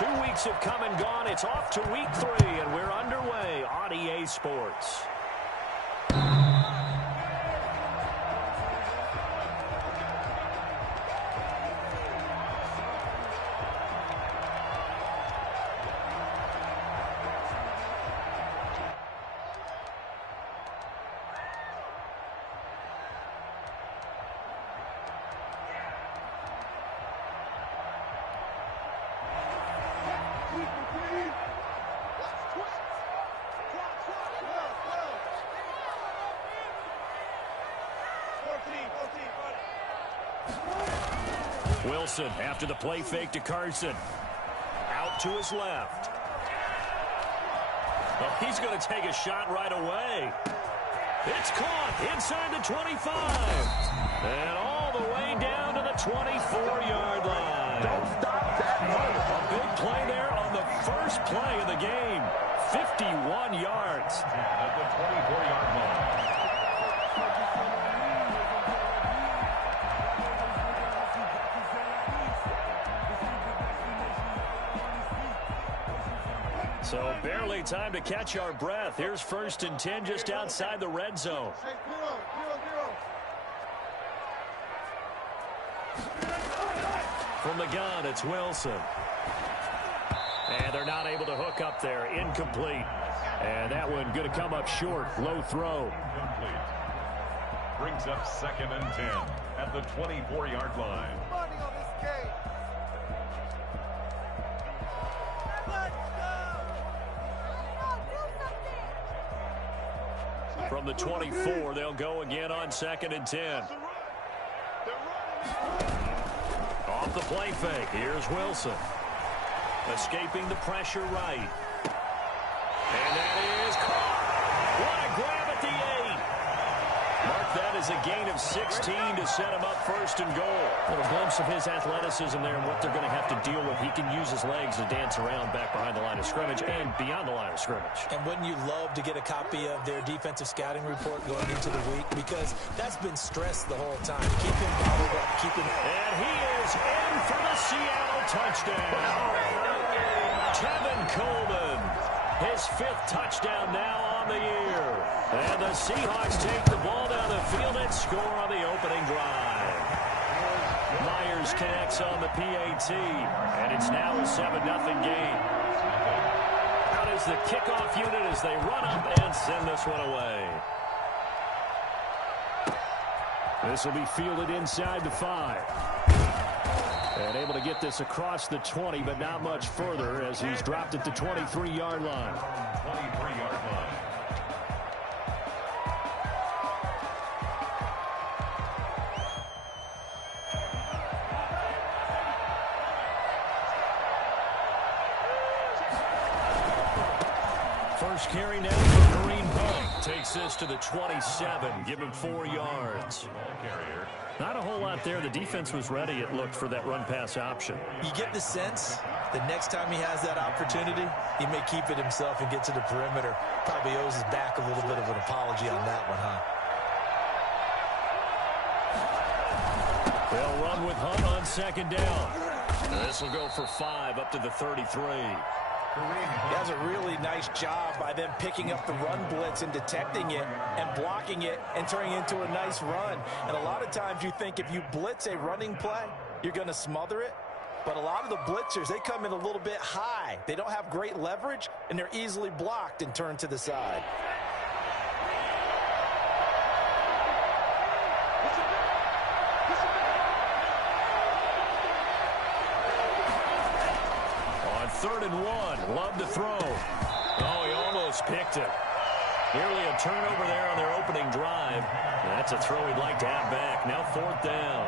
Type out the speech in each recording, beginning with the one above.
2 weeks have come and gone. It's off to week 3, and we're underway on EA Sports. Wilson after the play fake to Carson. Out to his left. Well, he's going to take a shot right away. It's caught inside the 25. And all the way down to the 24-yard line. Don't stop that. A big play there on the first play of the game. 51 yards. At the 24-yard line. So barely time to catch our breath. Here's 1st and 10 just outside the red zone. From the gun, it's Wilson. And they're not able to hook up there. Incomplete. And that one going to come up short. Low throw. Incomplete. Brings up 2nd and 10 at the 24-yard line. Money on this game. From the 24, they'll go again on 2nd and 10. Off the play fake, here's Wilson. Escaping the pressure right. And that is caught. What a grab at the 8. Mark that as a gain of 16 to set him up 1st and goal. A little glimpse of his athleticism there and what they're going to have to deal with. He can use his legs to dance around back behind the line of scrimmage and beyond the line of scrimmage. And wouldn't you love to get a copy of their defensive scouting report going into the week? Because that's been stressed the whole time. Keep him bottled up. Keep him. And he is in for the Seattle touchdown. Tevin Coleman, his 5th touchdown now on the year. And the Seahawks take the ball down the field and score on the opening drive. Myers connects on the PAT, and it's now a 7-0 game. Out is the kickoff unit as they run up and send this one away. This will be fielded inside the 5. And able to get this across the 20, but not much further as he's dropped at the 23-yard line. 23-yard line. First carry now for Green Bay. Takes this to the 27. Give him 4 yards. Ball carrier. Not a whole lot there. The defense was ready, it looked, for that run-pass option. You get the sense the next time he has that opportunity, he may keep it himself and get to the perimeter. Probably owes his back a little bit of an apology on that one, huh? They'll run with Hunt on 2nd down. This will go for 5 up to the 33. He does a really nice job by them picking up the run blitz and detecting it and blocking it and turning it into a nice run. And a lot of times you think if you blitz a running play, you're going to smother it. But a lot of the blitzers, they come in a little bit high. They don't have great leverage, and they're easily blocked and turned to the side. On 3rd and 1, Love to throw. Oh, he almost picked it. Nearly a turnover there on their opening drive. That's a throw he'd like to have back. Now 4th down.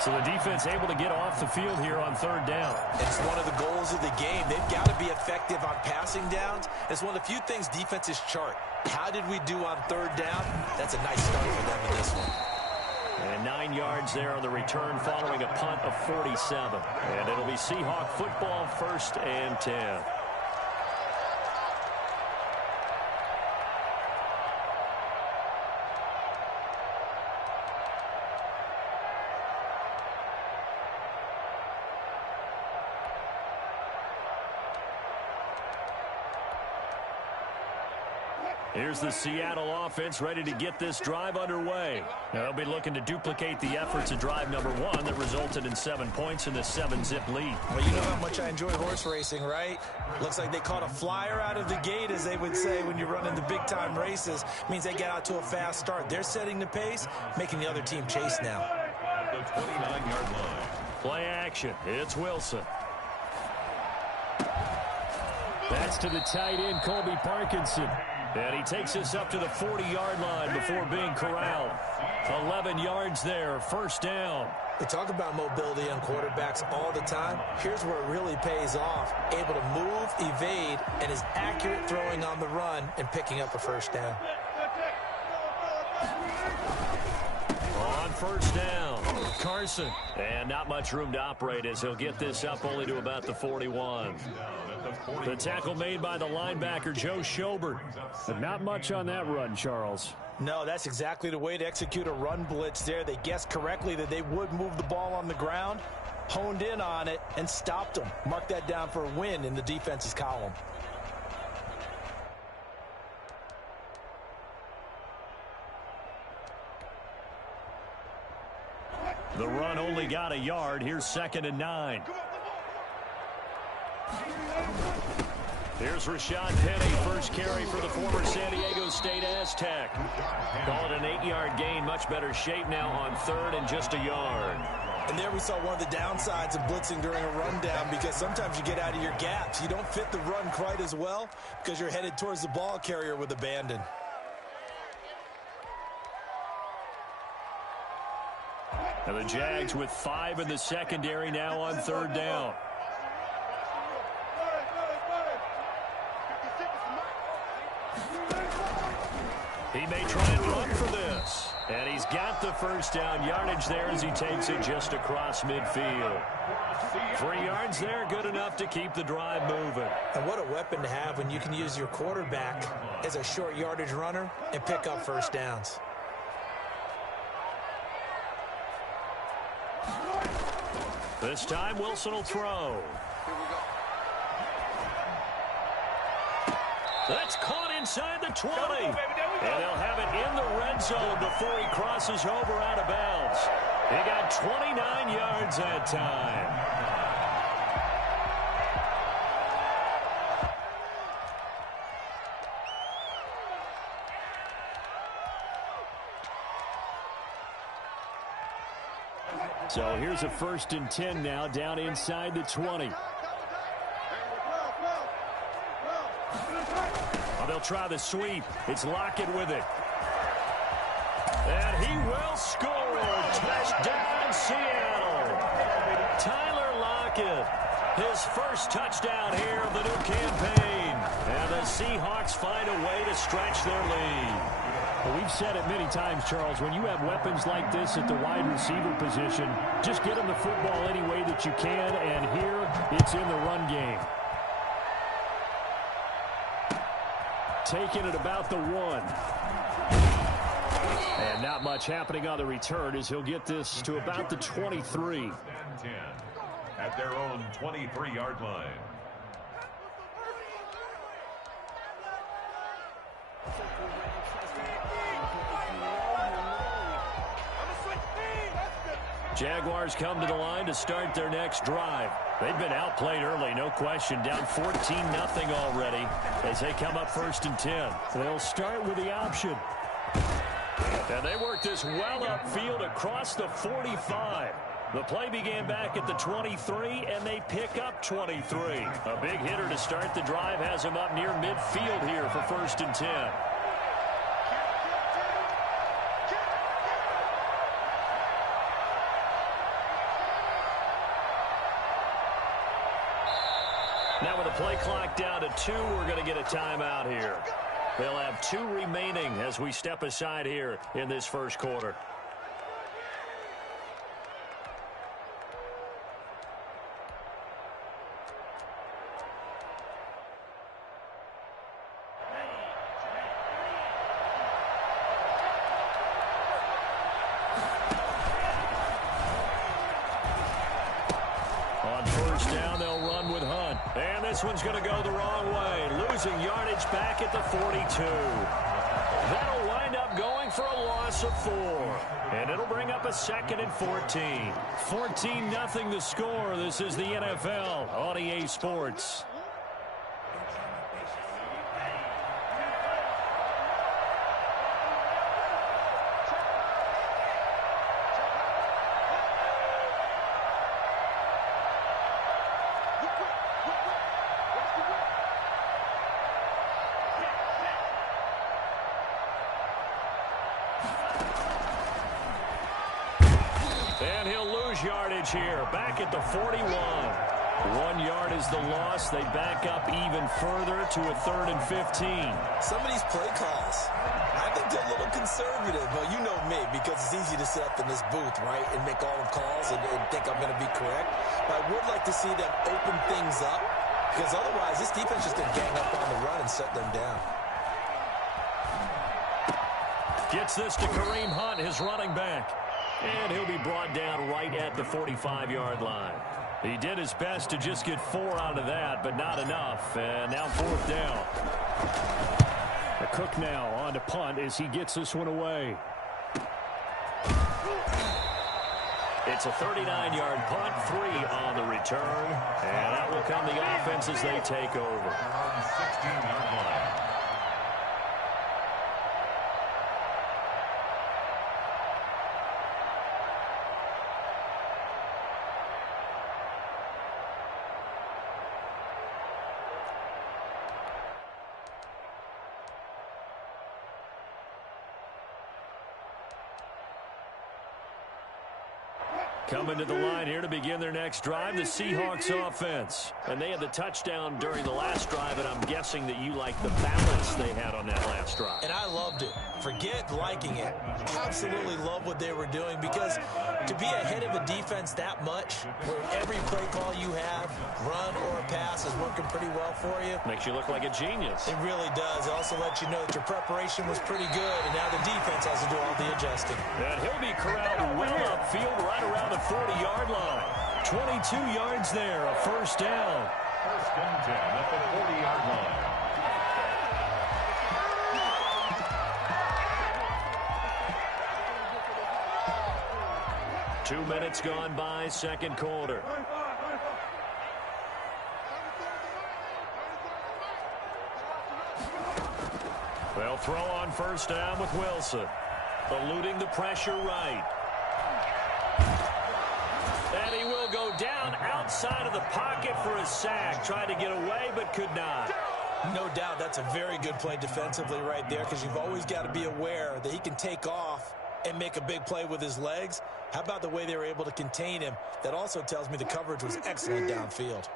So the defense able to get off the field here on 3rd down. It's one of the goals of the game. They've got to be effective on passing downs. It's one of the few things defenses chart. How did we do on 3rd down? That's a nice start for them in this one. And 9 yards there on the return following a punt of 47. And it'll be Seahawk football, 1st and 10. Here's the Seattle offense ready to get this drive underway. Now they'll be looking to duplicate the efforts of drive number 1 that resulted in 7 points in the 7-zip lead. Well, you know how much I enjoy horse racing, right? Looks like they caught a flyer out of the gate, as they would say when you run into big-time races. Means they get out to a fast start. They're setting the pace, making the other team chase now. The 29-yard line. Play action. It's Wilson. That's to the tight end, Colby Parkinson. And he takes us up to the 40-yard line before being corralled. 11 yards there, first down. They talk about mobility on quarterbacks all the time. Here's where it really pays off. Able to move, evade, and is accurate throwing on the run and picking up a first down. On first down, Carson. And not much room to operate as he'll get this up only to about the 41. The tackle made by the linebacker, Joe Schobert. But not much on that run, Charles. No, that's exactly the way to execute a run blitz there. They guessed correctly that they would move the ball on the ground, honed in on it, and stopped them. Mark that down for a win in the defense's column. The run only got a yard. Here's 2nd and 9. Here's Rashad Penny, first carry for the former San Diego State Aztec. Call it an 8-yard gain, much better shape now on 3rd and just a yard. And there we saw one of the downsides of blitzing during a rundown, because sometimes you get out of your gaps. You don't fit the run quite as well because you're headed towards the ball carrier with abandon. Now the Jags with 5 in the secondary now on 3rd down. He may try and run for this. And he's got the first down yardage there as he takes it just across midfield. 3 yards there, good enough to keep the drive moving. And what a weapon to have when you can use your quarterback as a short yardage runner and pick up first downs. This time Wilson will throw. That's caught inside the 20. And they'll have it in the red zone before he crosses over out of bounds. He got 29 yards that time. So here's a 1st and 10 now, down inside the 20. Oh, they'll try the sweep. It's Lockett with it. And he will score. Touchdown, Seattle. Tyler Lockett, his first touchdown here of the new campaign. And the Seahawks find a way to stretch their lead. Well, we've said it many times, Charles, when you have weapons like this at the wide receiver position, just get them the football any way that you can, and here it's in the run game. Taking it about the 1. And not much happening on the return as he'll get this to about the 23. 10 at their own 23-yard line. Jaguars come to the line to start their next drive. They've been outplayed early, no question. Down 14-0 already as they come up 1st and 10. They'll start with the option. And they work this well upfield across the 45. The play began back at the 23, and they pick up 23. A big hitter to start the drive has him up near midfield here for 1st and 10. Now with the play clock down to 2, we're going to get a timeout here. They'll have 2 remaining as we step aside here in this first quarter. On 1st down, they'll run with Hunt. And this one's going to go the wrong way. Losing yardage back at the 42. That'll wind up going for a loss of 4. And it'll bring up a 2nd and 14. 14-0 the score. This is the NFL on EA Sports. And he'll lose yardage here, back at the 41. 1 yard is the loss. They back up even further to a 3rd and 15. Some of these play calls, I think they're a little conservative. But you know me, because it's easy to sit up in this booth, right, and make all the calls and think I'm going to be correct. But I would like to see them open things up, because otherwise this defense just going to gang up on the run and shut them down. Gets this to Kareem Hunt, his running back. And he'll be brought down right at the 45-yard line. He did his best to just get 4 out of that, but not enough. And now 4th down. The Cook now on to punt as he gets this one away. It's a 39-yard punt, 3 on the return. And that will come the offense as they take over. 16-yard line. Coming to the line here to begin their next drive, the Seahawks offense. And they had the touchdown during the last drive, and I'm guessing that you like the balance they had on that last drive. And I loved it. Forget liking it. Absolutely love what they were doing, because to be ahead of a defense that much, where every play call you have, run or a pass, is working pretty well for you. Makes you look like a genius. It really does. It also lets you know that your preparation was pretty good, and now the defense has to do all the adjusting. And he'll be corralled well upfield right around the 40-yard line. 22 yards there, a 1st down. 1st and 10 at the 40-yard line. Two minutes gone by, 2nd quarter. They'll throw on 1st down with Wilson. Eluding the pressure right. And he will go down outside of the pocket for a sack. Tried to get away, but could not. No doubt that's a very good play defensively right there, because you've always got to be aware that he can take off and make a big play with his legs. How about the way they were able to contain him? That also tells me the coverage was excellent downfield.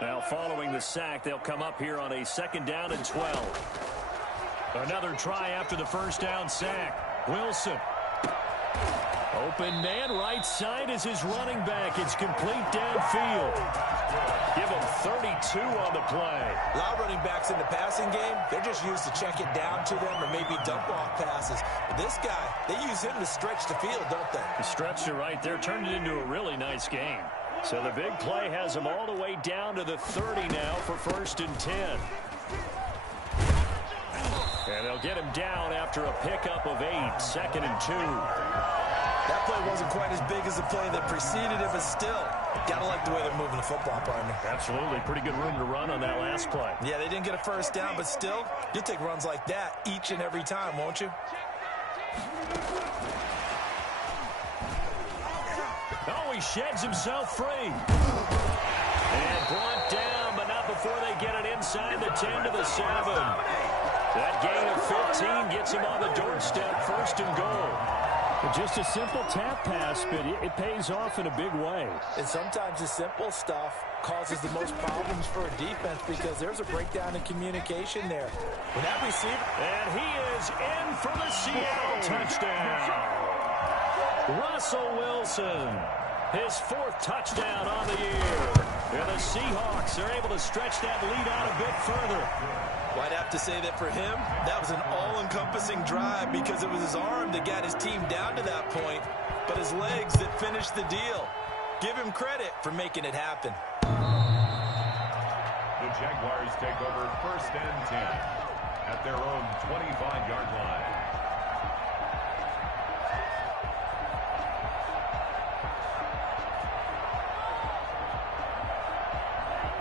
Now following the sack, they'll come up here on a 2nd down and 12. Another try after the 1st down sack. Wilson. Open man, right side is his running back. It's complete downfield. Give him 32 on the play. A lot of running backs in the passing game, they're just used to check it down to them or maybe dump off passes. But this guy, they use him to stretch the field, don't they? The stretcher right there turned it into a really nice game. So the big play has him all the way down to the 30 now for 1st and 10. And they'll get him down after a pickup of 8, 2nd and 2. That play wasn't quite as big as the play that preceded it, but still, gotta like the way they're moving the football, partner. Absolutely. Pretty good room to run on that last play. Yeah, they didn't get a 1st down, but still, you'll take runs like that each and every time, won't you? Oh, he sheds himself free. And brought down, but not before they get it inside the 10 to the 7. That gain of 15 gets him on the doorstep, 1st and goal. Just a simple tap pass, but it pays off in a big way. And sometimes the simple stuff causes the most problems for a defense, because there's a breakdown in communication there. When that receiver... And he is in for the Seattle touchdown. Russell Wilson, his 4th touchdown on the year. And the Seahawks are able to stretch that lead out a bit further. Well, I'd have to say that for him, that was an all-encompassing drive, because it was his arm that got his team down to that point, but his legs that finished the deal. Give him credit for making it happen. The Jaguars take over 1st and 10 at their own 25-yard line.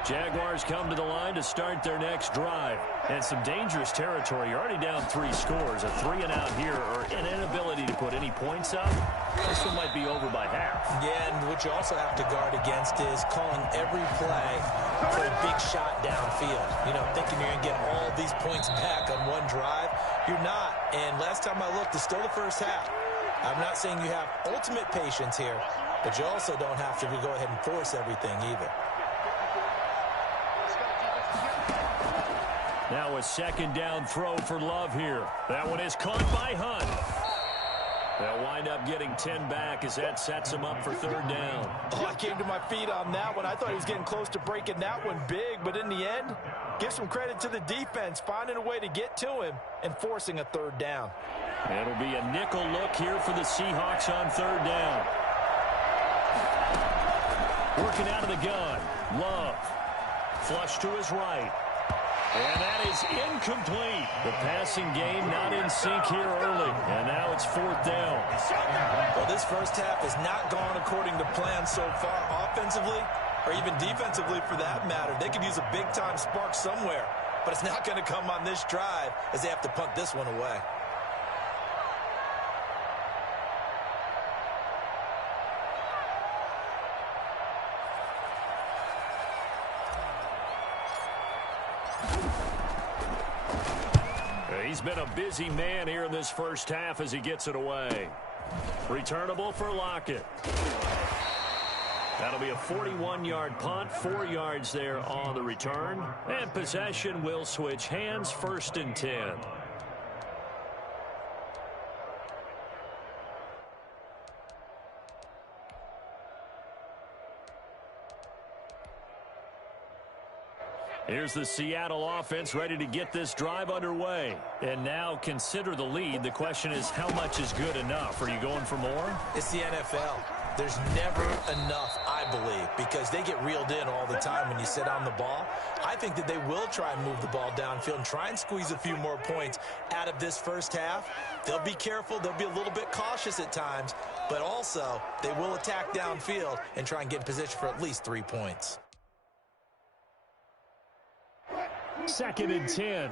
Jaguars come to the line to start their next drive. And some dangerous territory. You're already down 3 scores. A 3-and-out here or an inability to put any points up. This one might be over by half. Yeah, and what you also have to guard against is calling every play for a big shot downfield. You know, thinking you're going to get all these points back on one drive. You're not. And last time I looked, it's still the first half. I'm not saying you have ultimate patience here, but you also don't have to go ahead and force everything either. Now a 2nd down throw for Love here. That one is caught by Hunt. They'll wind up getting 10 back as that sets them up for 3rd down. Oh, I came to my feet on that one. I thought he was getting close to breaking that one big, but in the end, give some credit to the defense, finding a way to get to him and forcing a 3rd down. It'll be a nickel look here for the Seahawks on 3rd down. Working out of the gun. Love. Flush to his right. And that is incomplete. The passing game not in sync here early. And now it's 4th down. Well, this first half has not gone according to plan so far offensively or even defensively for that matter. They could use a big-time spark somewhere, but it's not going to come on this drive as they have to punt this one away. He's been a busy man here in this first half as he gets it away. Returnable for Lockett. That'll be a 41-yard punt, 4 yards there on the return. And possession will switch hands, 1st and 10. Here's the Seattle offense ready to get this drive underway. And now consider the lead. The question is, how much is good enough? Are you going for more? It's the NFL. There's never enough, I believe, because they get reeled in all the time when you sit on the ball. I think that they will try and move the ball downfield and try and squeeze a few more points out of this first half. They'll be careful. They'll be a little bit cautious at times, but also they will attack downfield and try and get in position for at least 3 points. 2nd and 10.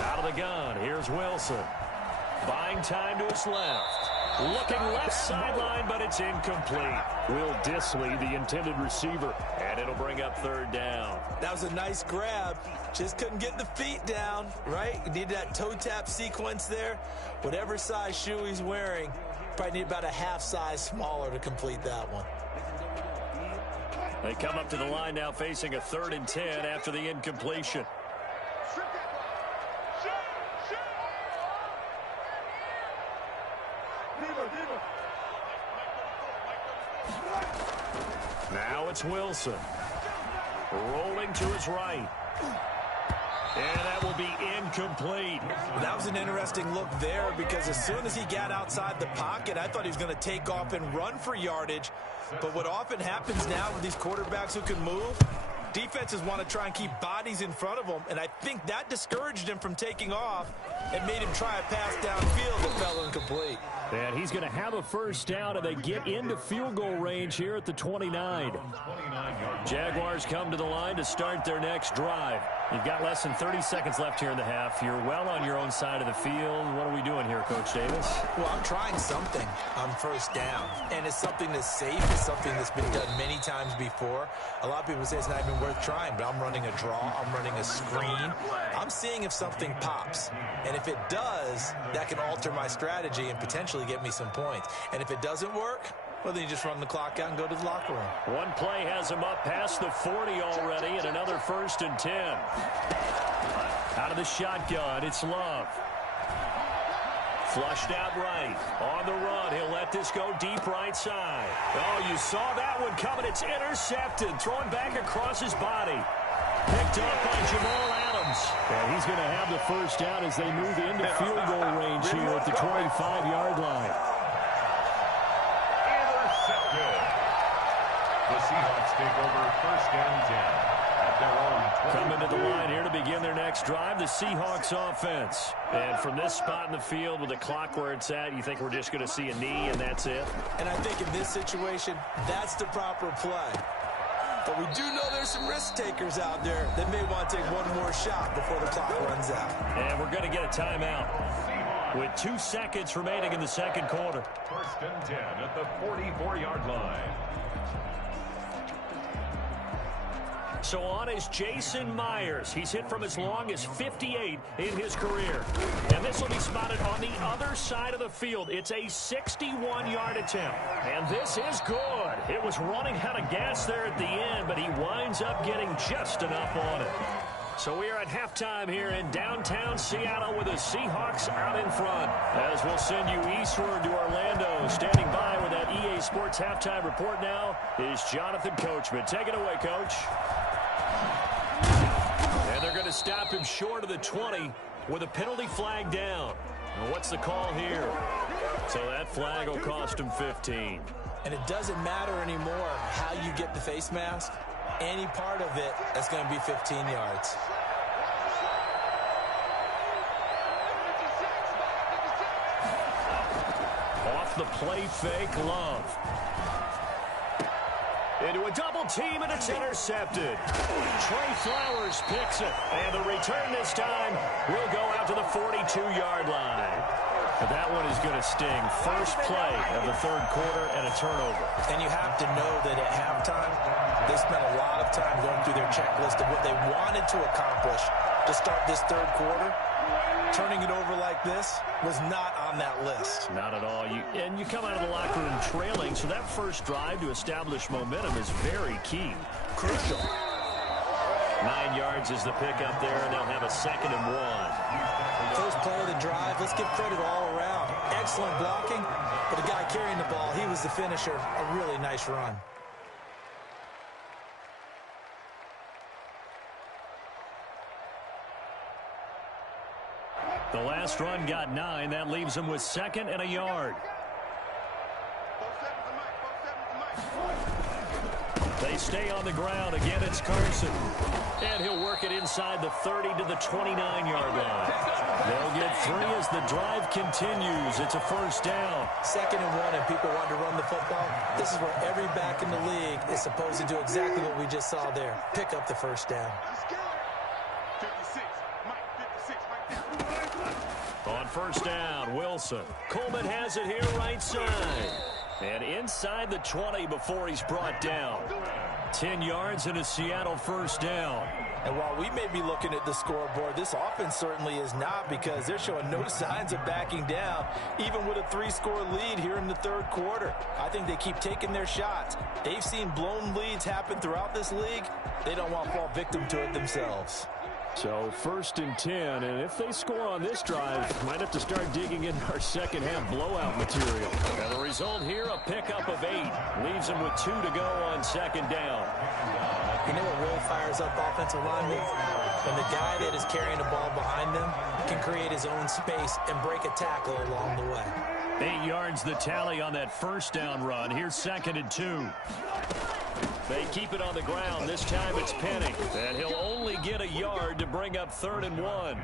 Out of the gun. Here's Wilson. Buying time to his left. Looking left sideline, but it's incomplete. Will Dissly, the intended receiver, and it'll bring up 3rd down. That was a nice grab. Just couldn't get the feet down, right? You need that toe tap sequence there. Whatever size shoe he's wearing, probably need about a half size smaller to complete that one. They come up to the line now facing a 3rd and 10 after the incompletion. Now it's Wilson. Rolling to his right. And that will be incomplete. That was an interesting look there because as soon as he got outside the pocket, I thought he was going to take off and run for yardage. But what often happens now with these quarterbacks who can move, defenses want to try and keep bodies in front of them, and I think that discouraged him from taking off and made him try a pass downfield that fell incomplete. And he's going to have a 1st down, and they get into field goal range here at the 29. Jaguars come to the line to start their next drive. You've got less than 30 seconds left here in the half. You're well on your own side of the field. What are we doing here, Coach Davis? Well, I'm trying something on 1st down, and it's something that's safe. It's something that's been done many times before. A lot of people say it's not even worth trying, but I'm running a draw. I'm running a screen. I'm seeing if something pops, and if it does, that can alter my strategy and potentially get me some points. And if it doesn't work, well, then you just run the clock out and go to the locker room. One play has him up past the 40 already, and another 1st and 10. Out of the shotgun, it's Love. Flushed out right. On the run, he'll let this go deep right side. Oh, you saw that one coming. It's intercepted. Throwing back across his body. Picked up by Jamal Adams. And he's going to have the first down as they move into field goal range here at the 25-yard line. Intercepted. The Seahawks take over first and 10 at their own 20. Coming to the line here to begin their next drive, the Seahawks offense. And from this spot in the field with the clock where it's at, you think we're just going to see a knee and that's it? And I think in this situation, that's the proper play. But we do know there's some risk takers out there that may want to take one more shot before the clock runs out. And we're going to get a timeout with 2 seconds remaining in the second quarter. First and 10 at the 44-yard line. So on is Jason Myers. He's hit from as long as 58 in his career. And this will be spotted on the other side of the field. It's a 61-yard attempt. And this is good. It was running out of gas there at the end, but he winds up getting just enough on it. So we are at halftime here in downtown Seattle with the Seahawks out in front. As we'll send you eastward to Orlando. Standing by with that EA Sports halftime report now is Jonathan Coachman. Take it away, Coach. And they're going to stop him short of the 20 with a penalty flag down. And what's the call here? So that flag will cost him 15. And it doesn't matter anymore how you get the face mask. Any part of it, that's going to be 15 yards. Off the play fake, Love. Into a double team, and it's intercepted. Trey Flowers picks it. And the return this time will go out to the 42-yard line. But that one is going to sting. First play of the third quarter and a turnover. And you have to know that at halftime, they spent a lot of time going through their checklist of what they wanted to accomplish to start this third quarter. Turning it over like this was not on that list. Not at all. And you come out of the locker room trailing, so that first drive to establish momentum is very key. Crucial. 9 yards is the pickup there, and they'll have a 2nd and 1. First play of the drive, let's give credit all around. Excellent blocking, but the guy carrying the ball, he was the finisher. A really nice run. The last run got 9. That leaves him with 2nd and a yard. They stay on the ground. Again, it's Carson. And he'll work it inside the 30 to the 29-yard line. They'll get 3 as the drive continues. It's a first down. 2nd and 1, and people want to run the football. This is where every back in the league is supposed to do exactly what we just saw there. Pick up the first down. On first down, Wilson. Coleman has it here right side. And inside the 20 before he's brought down. 10 yards and a Seattle first down. And while we may be looking at the scoreboard, this offense certainly is not, because they're showing no signs of backing down, even with a 3-score lead here in the third quarter. I think they keep taking their shots. They've seen blown leads happen throughout this league. They don't want to fall victim to it themselves. So 1st and 10, and if they score on this drive, might have to start digging into our second half blowout material. And the result here, a pickup of 8. Leaves them with 2 to go on 2nd down. You know what really fires up offensive linemen? When the guy that is carrying the ball behind them can create his own space and break a tackle along the way. 8 yards the tally on that first down run. Here's 2nd and 2. They keep it on the ground. This time it's Penny. And he'll only get a yard to bring up 3rd and 1.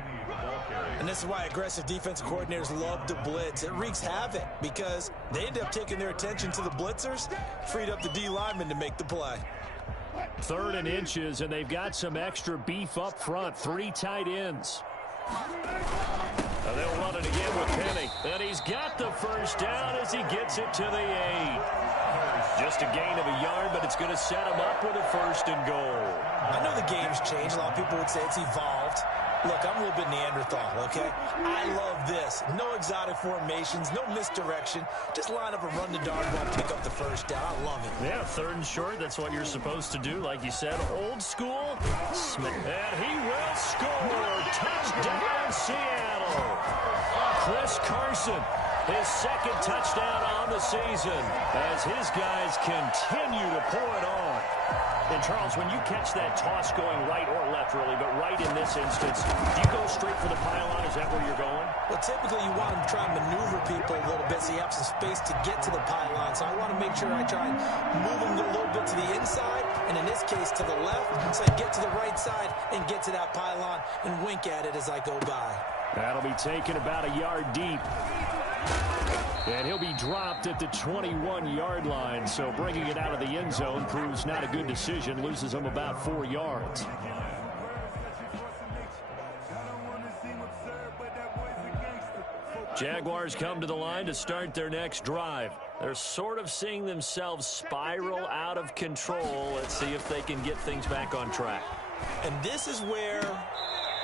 And this is why aggressive defensive coordinators love to blitz. It wreaks havoc because they end up taking their attention to the blitzers, freed up the D lineman to make the play. 3rd and inches, and they've got some extra beef up front. 3 tight ends. And they'll run it again with Penny. And he's got the first down as he gets it to the 8. Just a gain of a yard, but it's going to set him up with a 1st and goal. I know the game's changed. A lot of people would say it's evolved. Look, I'm a little bit Neanderthal, okay? I love this. No exotic formations, no misdirection. Just line up and run the dart ball, pick up the first down. I love it. Yeah, 3rd and short. That's what you're supposed to do. Like you said, old school. And he will score. Touchdown, Seattle. Chris Carson, his 2nd touchdown on on the season as his guys continue to pour it on. And, Charles, when you catch that toss going right or left, really, but right in this instance, do you go straight for the pylon? Is that where you're going? Well, typically you want to try and maneuver people a little bit so you have some space to get to the pylon. So I want to make sure I try and move them a little bit to the inside, and in this case to the left, so I get to the right side and get to that pylon and wink at it as I go by. That'll be taken about a yard deep. And he'll be dropped at the 21-yard line, so bringing it out of the end zone proves not a good decision, loses him about 4 yards. Jaguars come to the line to start their next drive. They're sort of seeing themselves spiral out of control. Let's see if they can get things back on track. And this is where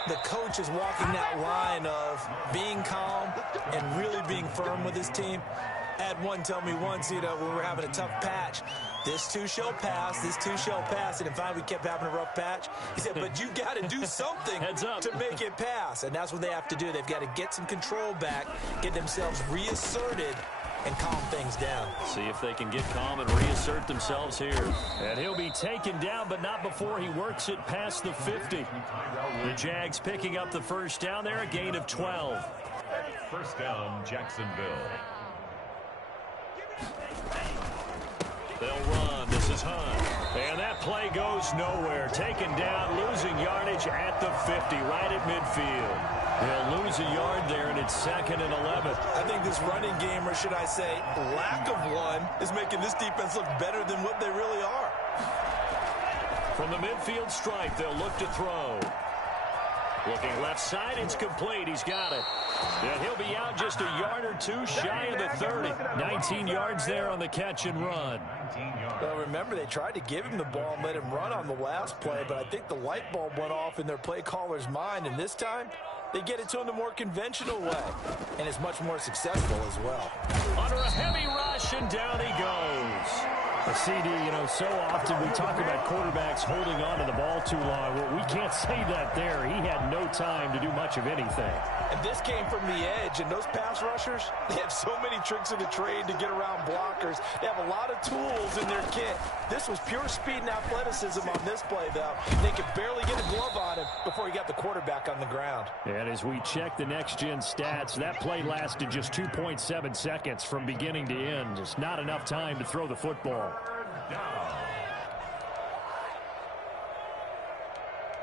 the coach is walking that line of being calm and really being firm with his team. I had one tell me once, when we were having a tough patch, this too shall pass, this too shall pass. And in fact, we kept having a rough patch. He said, but you got to do something to make it pass. And that's what they have to do. They've got to get some control back, get themselves reasserted, and calm things down. See if they can get calm and reassert themselves here. And he'll be taken down, but not before he works it past the 50. The Jags picking up the first down there, a gain of 12. First down, Jacksonville. They'll run. This is Hunt. And that play goes nowhere. Taken down, losing yardage at the 50, right at midfield. They'll lose a yard there, and it's 2nd and 11. I think this running game, or should I say lack of one, is making this defense look better than what they really are. From the midfield stripe, they'll look to throw. Looking left side, it's complete. He's got it. And he'll be out just a yard or two shy of the 30. 19 yards there on the catch and run. Well, remember, they tried to give him the ball and let him run on the last play, but I think the light bulb went off in their play caller's mind, and this time they get it to him the more conventional way, and it's much more successful as well. Under a heavy rush, and down he goes. A CD, so often we talk about quarterbacks holding on to the ball too long. Well, we can't say that there. He had no time to do much of anything. And this came from the edge, and those pass rushers, they have so many tricks of the trade to get around blockers. They have a lot of tools in their kit. This was pure speed and athleticism on this play, though. They could barely get a glove on him before he got the quarterback on the ground. And as we check the next-gen stats, that play lasted just 2.7 seconds from beginning to end. Just not enough time to throw the football.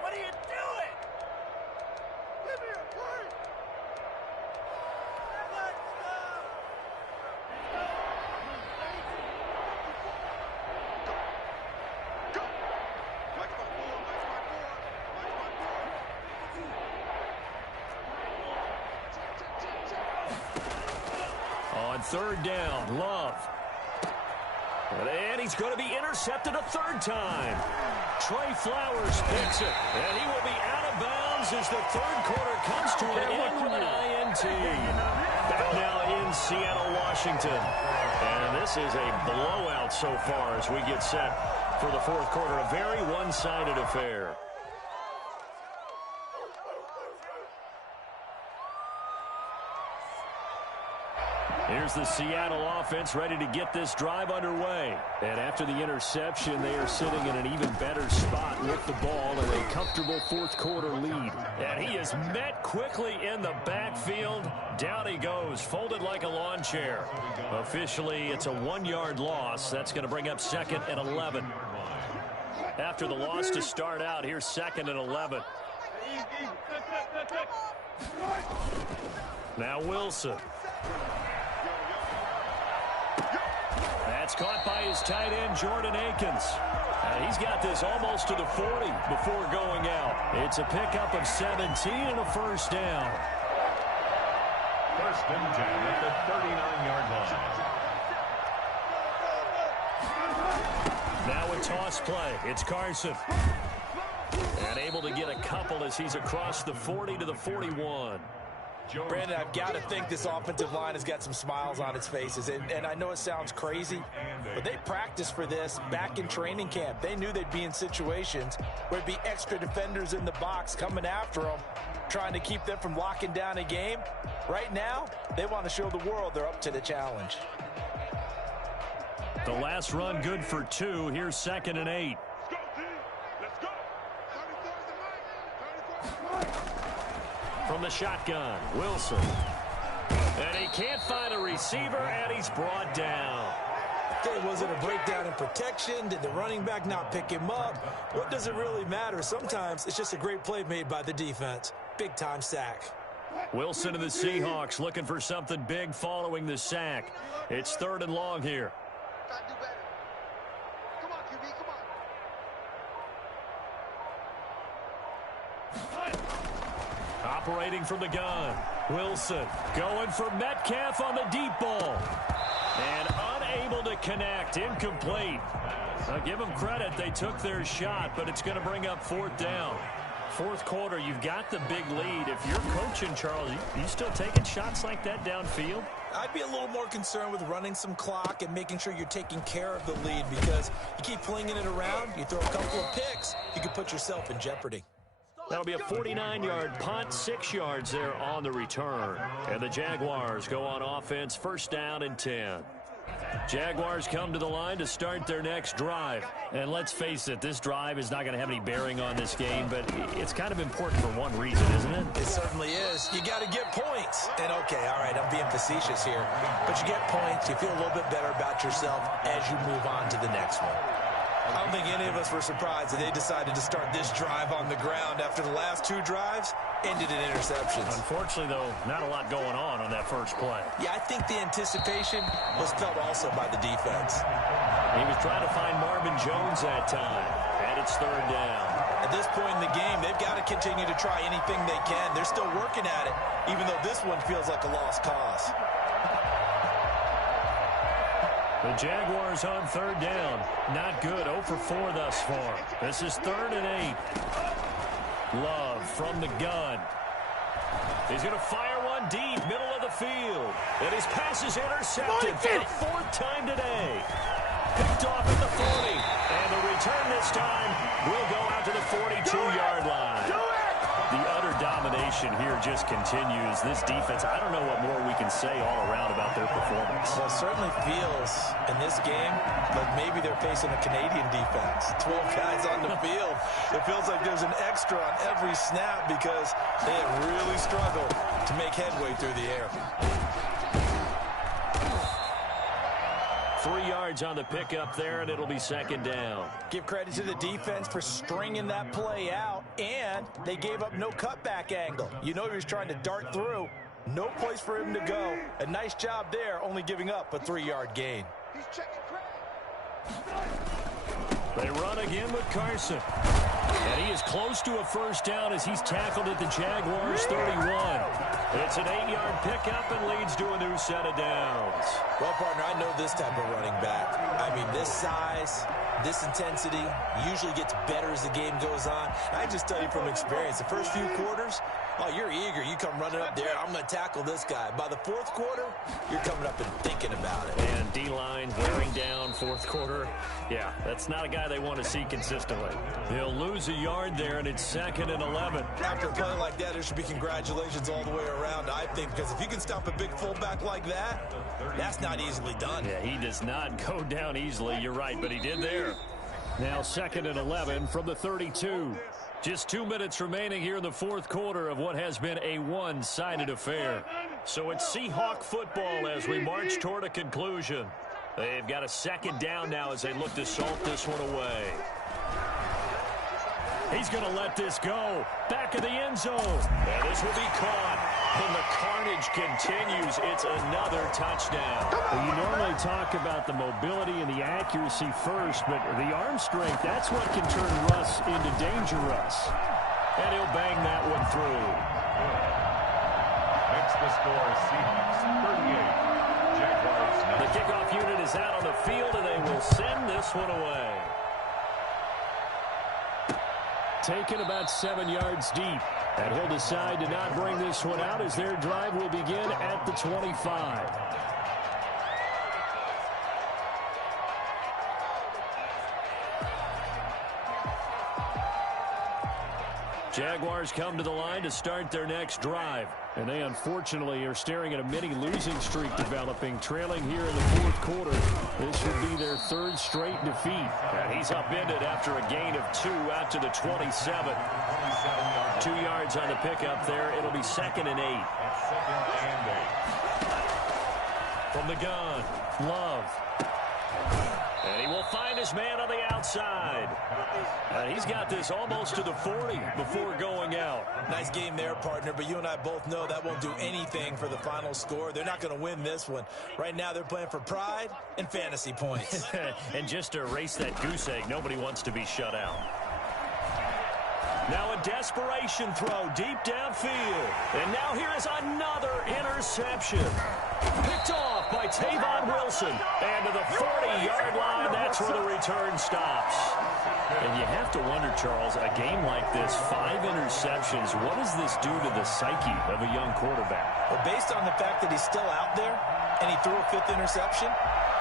What are you doing? Give me a break. Let's go. On 3rd down, Love. And he's going to be intercepted a 3rd time. Trey Flowers picks it. And he will be out of bounds as the 3rd quarter comes to an end with an INT. Back now in Seattle, Washington. And this is a blowout so far as we get set for the 4th quarter. A very one-sided affair. Here's the Seattle offense ready to get this drive underway. And after the interception, they are sitting in an even better spot with the ball in a comfortable 4th quarter lead. And he is met quickly in the backfield. Down he goes, folded like a lawn chair. Officially, it's a 1-yard loss. That's going to bring up 2nd and 11. After the loss to start out, here's 2nd and 11. Now Wilson. That's caught by his tight end, Jordan Akins. He's got this almost to the 40 before going out. It's a pickup of 17 and a 1st down. 1st and 10 at the 39-yard line. Now a toss play. It's Carson. And able to get a couple as he's across the 40 to the 41. Brandon, I've got to think this offensive line has got some smiles on its faces. And I know it sounds crazy, but they practiced for this back in training camp. They knew they'd be in situations where there'd be extra defenders in the box coming after them, trying to keep them from locking down a game. Right now, they want to show the world they're up to the challenge. The last run good for 2. Here's 2nd and 8. From the shotgun, Wilson. And he can't find a receiver, and he's brought down. Okay, was it a breakdown in protection? Did the running back not pick him up? What does it really matter? Sometimes it's just a great play made by the defense. Big-time sack. Wilson and the Seahawks looking for something big following the sack. It's 3rd and long here. Gotta do better. Come on, QB, come on. Operating from the gun. Wilson going for Metcalf on the deep ball. And unable to connect. Incomplete. I'll give them credit. They took their shot, but it's going to bring up 4th down. 4th quarter, you've got the big lead. If you're coaching, Charles, you still taking shots like that downfield? I'd be a little more concerned with running some clock and making sure you're taking care of the lead, because you keep flinging it around, you throw a couple of picks, you could put yourself in jeopardy. That'll be a 49-yard punt, 6 yards there on the return. And the Jaguars go on offense, 1st down and 10. Jaguars come to the line to start their next drive. And let's face it, this drive is not going to have any bearing on this game, but it's kind of important for one reason, isn't it? It certainly is. You got to get points. And okay, all right, I'm being facetious here, but you get points, you feel a little bit better about yourself as you move on to the next one. I don't think any of us were surprised that they decided to start this drive on the ground after the last 2 drives ended in interceptions. Unfortunately, though, not a lot going on that first play. Yeah, I think the anticipation was felt also by the defense. He was trying to find Marvin Jones that time, and it's 3rd down. At this point in the game, they've got to continue to try anything they can. They're still working at it, even though this one feels like a lost cause. The Jaguars on 3rd down. Not good. 0 for 4 thus far. This is 3rd and 8. Love from the gun. He's going to fire one deep, middle of the field. And his pass is intercepted for the 4th time today. Picked off at the 40. And the return this time will go out to the 42-yard line. The utter domination here just continues. This defense, I don't know what more we can say all around about their performance. Well, it certainly feels in this game like maybe they're facing a Canadian defense. 12 guys on the field. It feels like there's an extra on every snap because they have really struggled to make headway through the air. 3 yards on the pickup there, and it'll be 2nd down. Give credit to the defense for stringing that play out, and they gave up no cutback angle. You know he was trying to dart through. No place for him to go. A nice job there, only giving up a 3-yard gain. He's checking credit. They run again with Carson. And he is close to a 1st down as he's tackled at the Jaguars 31. It's an 8-yard pickup and leads to a new set of downs. Well, partner, I know this type of running back. I mean, this size, this intensity usually gets better as the game goes on. I just tell you from experience, the first few quarters, oh, you're eager. You come running up there, I'm going to tackle this guy. By the 4th quarter, you're coming up and thinking about it. And D-line wearing down 4th quarter. Yeah, that's not a guy they want to see consistently. They'll lose a yard there, and it's 2nd and 11. After a play like that, there should be congratulations all the way around, I think, because if you can stop a big fullback like that, that's not easily done. Yeah, he does not go down easily. You're right, but he did there. Now 2nd and 11 from the 32. Just 2 minutes remaining here in the 4th quarter of what has been a one-sided affair. So it's Seahawk football as we march toward a conclusion. They've got a 2nd down now as they look to salt this one away. He's going to let this go. Back of the end zone. And this will be caught. And the carnage continues. It's another touchdown. Well, you normally talk about the mobility and the accuracy first, but the arm strength, that's what can turn Russ into Danger Russ. And he'll bang that one through. Next the score is Seahawks 38. Jaguars 9. The kickoff unit is out on the field, and they will send this one away. Taken about 7 yards deep. And he'll decide to not bring this one out as their drive will begin at the 25. Jaguars come to the line to start their next drive. And they unfortunately are staring at a mini losing streak developing, trailing here in the 4th quarter. This should be their straight defeat. And he's upended after a gain of 2 out to the 27. 2 yards on the pickup there. It'll be 2nd and 8. From the gun, Love. And he will find his man on the outside. And he's got this almost to the 40 before going out. Nice game there, partner, but you and I both know that won't do anything for the final score. They're not going to win this one. Right now they're playing for pride and fantasy points. And just to erase that goose egg, nobody wants to be shut out. Now a desperation throw deep downfield. And now here is another interception. Picked off by Tavon Wilson. And to the 40-yard line, that's where the return stops. And you have to wonder, Charles, a game like this, 5 interceptions, what does this do to the psyche of a young quarterback? Well, based on the fact that he's still out there and he threw a 5th interception,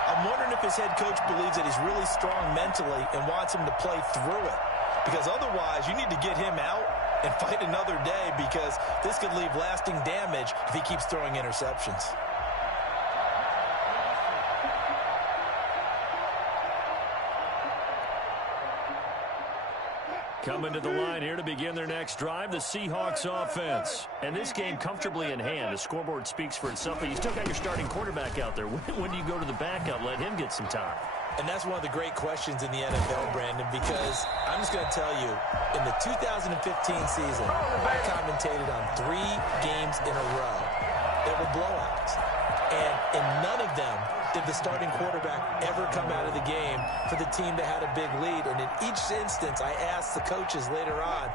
I'm wondering if his head coach believes that he's really strong mentally and wants him to play through it. Because otherwise, you need to get him out and fight another day, because this could leave lasting damage if he keeps throwing interceptions. Coming to the line here to begin their next drive, the Seahawks offense. And this game comfortably in hand. The scoreboard speaks for itself, but you still got your starting quarterback out there. When do you go to the backup? Let him get some time. And that's one of the great questions in the NFL, Brandon, because I'm just going to tell you, in the 2015 season, I commentated on 3 games in a row that were blowouts. And in none of them did the starting quarterback ever come out of the game for the team that had a big lead. And in each instance, I asked the coaches later on,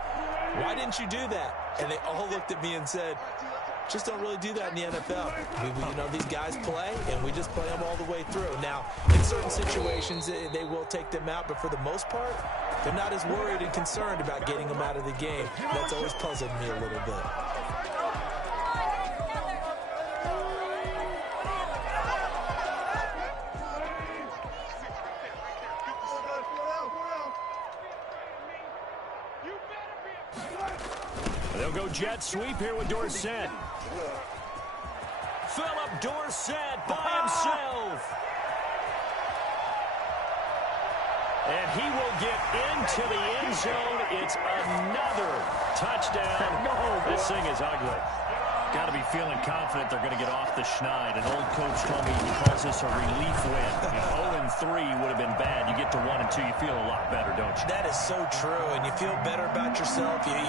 why didn't you do that? And they all looked at me and said, just don't really do that in the NFL. You know, these guys play, and we just play them all the way through. Now, in certain situations, they will take them out, but for the most part, they're not as worried and concerned about getting them out of the game. That's always puzzled me a little bit. They'll go jet sweep here with Dorsett. Philip Dorsett by himself. And he will get into the end zone. It's another touchdown. This thing is ugly. Got to be feeling confident they're going to get off the schneid. An old coach told me he calls this a relief win. 0-3 would have been bad. You get to 1-2, you feel a lot better, don't you? That is so true, and you feel better about yourself. You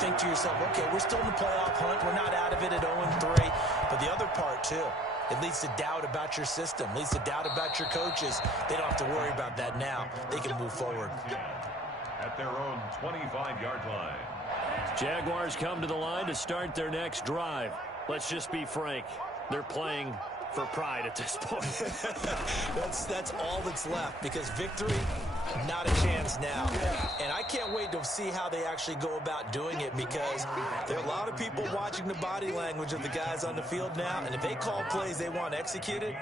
think to yourself, okay, we're still in the playoff hunt. We're not out of it at 0-3. But the other part, too, it leads to doubt about your system, leads to doubt about your coaches. They don't have to worry about that now. They can move forward. At their own 25-yard line. Jaguars come to the line to start their next drive. Let's just be frank. They're playing for pride at this point. That's all that's left, because victory, not a chance now. And I can't wait to see how they actually go about doing it, because there are a lot of people watching the body language of the guys on the field now, and if they call plays they want executed,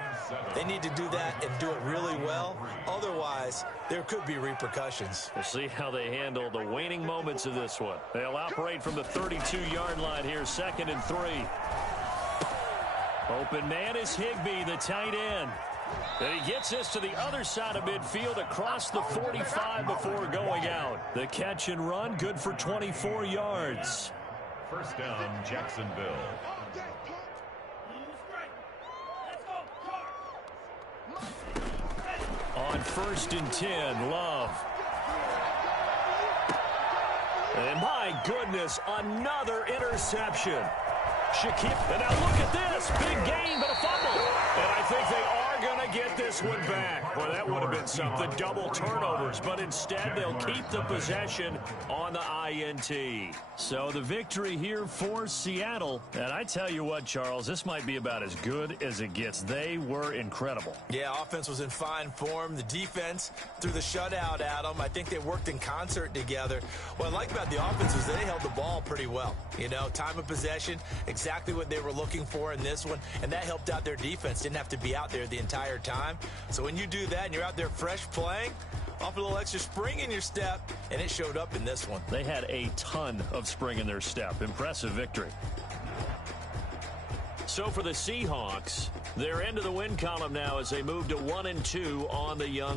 they need to do that and do it really well. Otherwise, there could be repercussions. We'll see how they handle the waning moments of this one. They'll operate from the 32-yard line here, 2nd and 3. Open man is Higbee, the tight end. And he gets this to the other side of midfield across the 45 before going out. The catch and run, good for 24 yards. First down, Jacksonville. On 1st and 10, Love. And my goodness, another interception. Shakib, and now look at this. Big gain, but a fumble. And I think they are going to get this one back. Well, that would have been something. Double turnovers, but instead they'll keep the possession on the INT. So the victory here for Seattle. And I tell you what, Charles, this might be about as good as it gets. They were incredible. Yeah, offense was in fine form. The defense threw the shutout at them. I think they worked in concert together. What I like about the offense was they held the ball pretty well. You know, time of possession, exactly what they were looking for in this one, and that helped out their defense. Didn't have to be out there the entire time. So when you do that and you're out there fresh playing, off a little extra spring in your step, and it showed up in this one. They had a ton of spring in their step. Impressive victory. So for the Seahawks, they're into the win column now as they move to 1-2 on the young